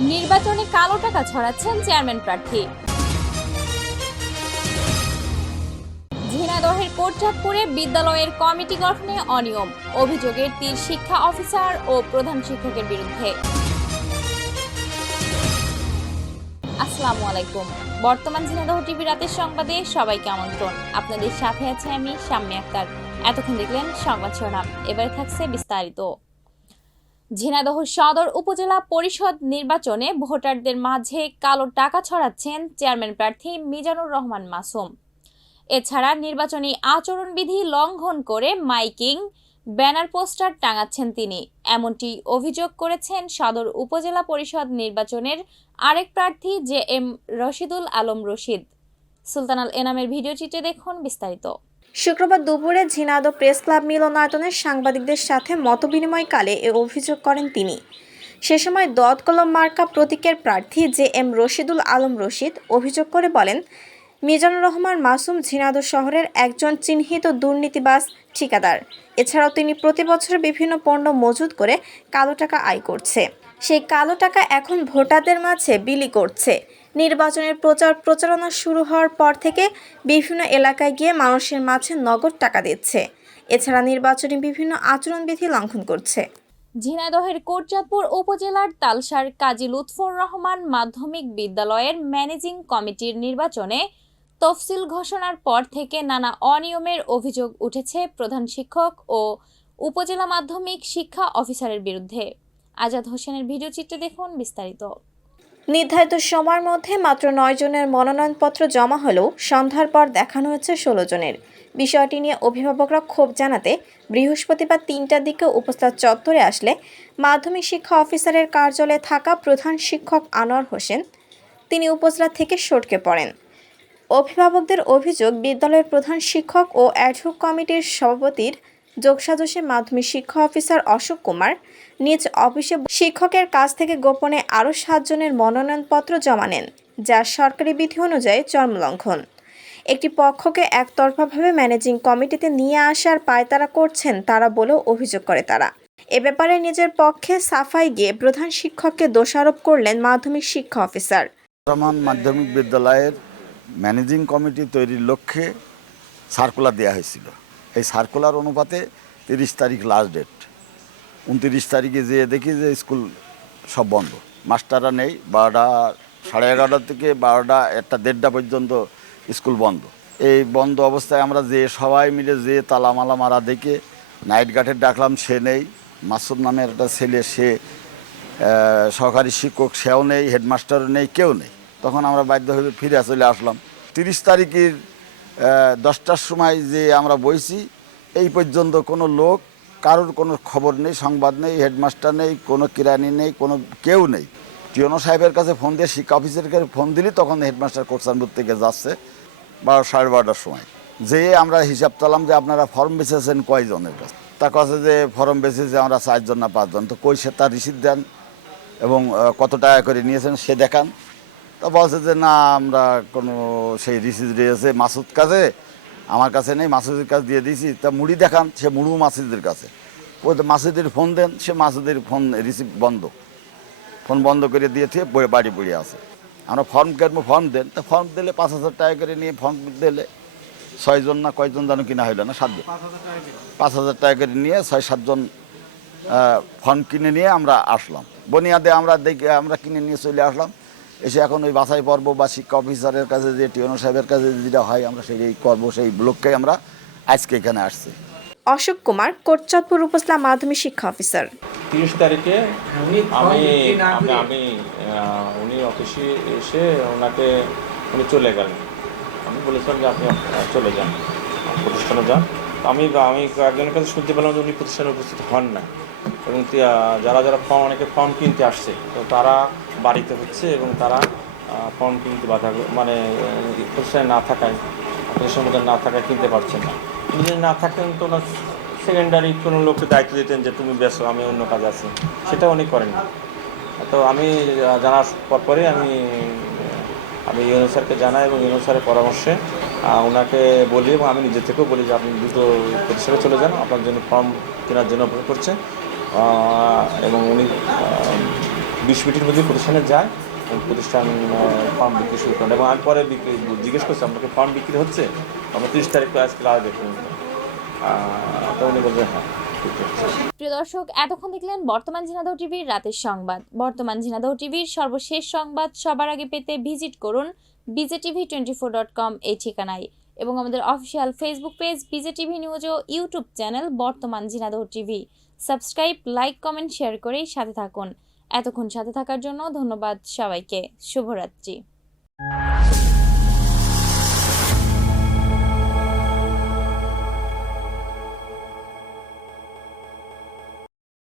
নির্বাচনে কালো টাকা ছড়াচ্ছেন চেয়ারম্যান প্রার্থী। ঝিনাইদহের কোটচাঁদপুরে বিদ্যালয়ের কমিটি গঠনে অনিয়ম। অভিযোগের তীর শিক্ষা অফিসার ও প্রধান শিক্ষকের বিরুদ্ধে। আসসালামু আলাইকুম। বর্তমান ঝিনাইদহ টিভি রাতের সংবাদে সবাইকে আমন্ত্রণ। আপনাদের সাথে আছে আমি শাম্মী আক্তার। এতক্ষণ দেখলেন সংবাদ শিরোনাম। এবারে থাকছে বিস্তারিত। ঝিনাইদহ সদর উপজেলা পরিষদ নির্বাচনে ভোটারদের মাঝে কালো টাকা ছড়াচ্ছেন চেয়ারম্যান প্রার্থী মিজানুর রহমান মাসুম। এছাড়া নির্বাচনী আচরণবিধি লঙ্ঘন করে মাইকিং, ব্যানার পোস্টার টাঙাচ্ছেন তিনি। এমনটি অভিযোগ করেছেন সদর উপজেলা পরিষদ নির্বাচনের আরেক প্রার্থী জে এম রশিদুল আলম রশিদ। সুলতানাল এনামের ভিডিও চিত্রে দেখুন বিস্তারিত। শুক্রবার দুপুরে ঝিনাইদহ প্রেস ক্লাব মিলনায়তনের সাংবাদিকদের সাথে মতবিনিময়কালে এ অভিযোগ করেন তিনি। সে সময় দত কলম মার্কা প্রতীকের প্রার্থী জে এম রশিদুল আলম রশিদ অভিযোগ করে বলেন, মিজানুর রহমান মাসুম ঝিনাইদহ শহরের একজন চিহ্নিত দুর্নীতিবাজ ঠিকাদার। এছাড়াও তিনি প্রতি বছর বিভিন্ন পণ্য মজুত করে কালো টাকা আয় করছে। সেই কালো টাকা এখন ভোটারদের মাঝে বিলি করছে। নির্বাচনের প্রচার প্রচারণা শুরু হওয়ার পর থেকে বিভিন্ন এলাকায় গিয়ে মানুষের মাঝে নগদ টাকা দিচ্ছে। এছাড়া নির্বাচনী বিভিন্ন আচরণবিধি লঙ্ঘন করছে। ঝিনাইদহের কোটচাঁদপুর উপজেলার তালসার কাজী লুৎফর রহমান মাধ্যমিক বিদ্যালয়ের ম্যানেজিং কমিটির নির্বাচনে তফসিল ঘোষণার পর থেকে নানা অনিয়মের অভিযোগ উঠেছে প্রধান শিক্ষক ও উপজেলা মাধ্যমিক শিক্ষা অফিসারের বিরুদ্ধে। আজাদ হোসেনের ভিডিও চিত্রে দেখুন বিস্তারিত। নির্ধারিত সময়ের মধ্যে মাত্র নয় জনের মনোনয়নপত্র জমা হলেও সন্ধ্যার পর দেখানো হয়েছে ষোলো জনের। বিষয়টি নিয়ে অভিভাবকরা ক্ষোভ জানাতে বৃহস্পতিবার তিনটার দিকে উপস্থিত চত্বরে আসলে মাধ্যমিক শিক্ষা অফিসারের কার্যালয়ে থাকা প্রধান শিক্ষক আনোয়ার হোসেন, তিনি উপজেলা থেকে সটকে পড়েন। অভিভাবকদের অভিযোগ, বিদ্যালয়ের প্রধান শিক্ষক ও অ্যাডহক কমিটির সভাপতির যোগসাজশে মাধ্যমিক শিক্ষা অফিসার অশোক কুমার নিজ অফিসে শিক্ষকের কাছ থেকে গোপনে আরও সাতজনের মনোনয়নপত্র জমা নেন, যা সরকারি বিধি অনুযায়ী চর্মলঙ্ঘন। একটি পক্ষকে একতরফাভাবে ম্যানেজিং কমিটিতে নিয়ে আসার পায়তারা করছেন তারা বলেও অভিযোগ করে তারা। এ ব্যাপারে নিজের পক্ষে সাফাই গিয়ে প্রধান শিক্ষককে দোষারোপ করলেন মাধ্যমিক শিক্ষা অফিসার। বর্তমান মাধ্যমিক বিদ্যালয়ের ম্যানেজিং কমিটি তৈরির লক্ষ্যে সার্কুলার দেওয়া হয়েছিল। এই সার্কুলার অনুপাতে তিরিশ তারিখ লাস্ট ডেট উনতিরিশ তারিখে যেয়ে দেখি যে স্কুল সব বন্ধ। মাস্টাররা নেই, বারোটা, সাড়ে এগারোটা থেকে বারোটা একটা দেড়টা পর্যন্ত স্কুল বন্ধ। এই বন্ধ অবস্থায় আমরা যে সবাই মিলে যে তালামালা মারা দেখে নাইট গার্ডের ডাকলাম, সে নেই। মাসুদ নামের একটা ছেলে, সে সহকারী শিক্ষক, সেও নেই হেডমাস্টারও নেই, কেউ নেই। তখন আমরা বাধ্য হয়ে ফিরে চলে আসলাম। তিরিশ তারিখের দশটার সময় যে আমরা বইছি, এই পর্যন্ত কোনো লোক, কারোর কোনো খবর নেই, সংবাদ নেই, হেডমাস্টার নেই, কোনো কিরানি নেই, কোনো কেউ নেই। টিওনো সাহেবের কাছে ফোন দিয়ে শিক্ষা অফিসের কাছে ফোন দিলি, তখন হেডমাস্টার কোটসানপুর থেকে যাচ্ছে, বারো, সাড়ে বারোটার সময়। যে আমরা হিসাব চালাম যে আপনারা ফর্ম বেচেছেন কয়জনের কাছে। তা কাছে যে ফর্ম বেচেছে আমরা চারজন না পাঁচজন। তো কই সে তার রিসিভ দেন এবং কত টাকা করে নিয়েছেন সে দেখান। তা বলছে যে না আমরা কোনো সেই রিসিপ্ট দিয়েছে মাসুদ কাছে আমার কাছে নেই মাসুদের কাছে দিয়ে দিয়েছি। তা মুড়ি দেখান সে মুড়ু মাসুদের কাছে। ওই তো মাসুদের ফোন দেন। সে মাসুদের ফোন রিসিভ বন্ধ। ফোন বন্ধ করে দিয়েছে বই- বাড়ি পড়ে আছে। আমরা ফর্ম কাটবো ফর্ম দেন। তা ফর্ম দিলে পাঁচ হাজার টাকা করে নিয়ে ফর্ম দিলে ছয়জন না কয়জন যেন কিনা হইল না সাতজন পাঁচ হাজার টাকা করে। নিয়ে ছয় সাতজন ফর্ম কিনে নিয়ে আমরা আসলাম। বনিয়াদে আমরা দেখে আমরা কিনে নিয়ে চলে আসলাম। এসে এখন ওই বাছাই পর্ব বা শিক্ষা অফিসারের কাছে যে টিওনো সাহেবের কাছে যেটা হয় আমরা সেই করব সেই ব্লককে আমরা আজকে এখানে আসছি। অশোক কুমার কোটচাঁদপুর উপজেলা মাধ্যমিক শিক্ষা অফিসার। তিরিশ তারিখে আমি আমি উনি অফিসে এসে ওনাকে উনি চলে গেলেন। আমি বলেছিলাম যে আপনি চলে যান। প্রতিষ্ঠানে যান। আমি আমি একজনের কাছে শুনতে পেলাম যে উনি প্রতিষ্ঠানে উপস্থিত হন না। এবং যারা যারা ফর্ম, অনেকে ফর্ম কিনতে আসছে, তো তারা বাড়িতে হচ্ছে এবং তারা ফর্ম কিনতে বাধা মানে প্রতিষ্ঠানে না থাকায় প্রতিষ্ঠানের না থাকায় কিনতে পারছেন না। যদি না থাকেন, তো ওনার সেকেন্ডারি কোনো লোককে দায়িত্ব দিতেন যে, তুমি ব্যস্ত, আমি অন্য কাজ আছি। সেটা উনি করেন তো আমি জানার পরপরই আমি আমি ইউনো স্যারকে জানাই এবং ইউনো স্যারের পরামর্শে ওনাকে বলি এবং আমি নিজে থেকেও বলি যে, আপনি দুটো প্রতিষ্ঠানে চলে যান। আপনার জন্য ফর্ম কেনার জন্য অপেক্ষা করছে এবং উনি বিশ মিনিটের মধ্যে প্রতিষ্ঠানে যায় এবং প্রতিষ্ঠান ফার্ম বিক্রি শুরু করেন। এবং আমি পরে জিজ্ঞেস করছি, আপনাকে ফার্ম বিক্রি হচ্ছে? আমরা তিরিশ তারিখ আজকে ডেট তো উনি বলছেন হ্যাঁ প্রিয় দর্শক, এতক্ষণ দেখলেন বর্তমান ঝিনাদহ টিভির রাতের সংবাদ। বর্তমান ঝিনাদহ টিভির সর্বশেষ সংবাদ সবার আগে পেতে ভিজিট করুন BJ TV twenty four dot com এই ঠিকানায়। এবং আমাদের official Facebook page BJ TV news ও ইউটিউব চ্যানেল বর্তমান Jhenaidah TV. Subscribe like comment share করেই সাথে থাকুন। এতক্ষণ সাথে থাকার জন্য ধন্যবাদ সবাইকে। শুভরাত্রি।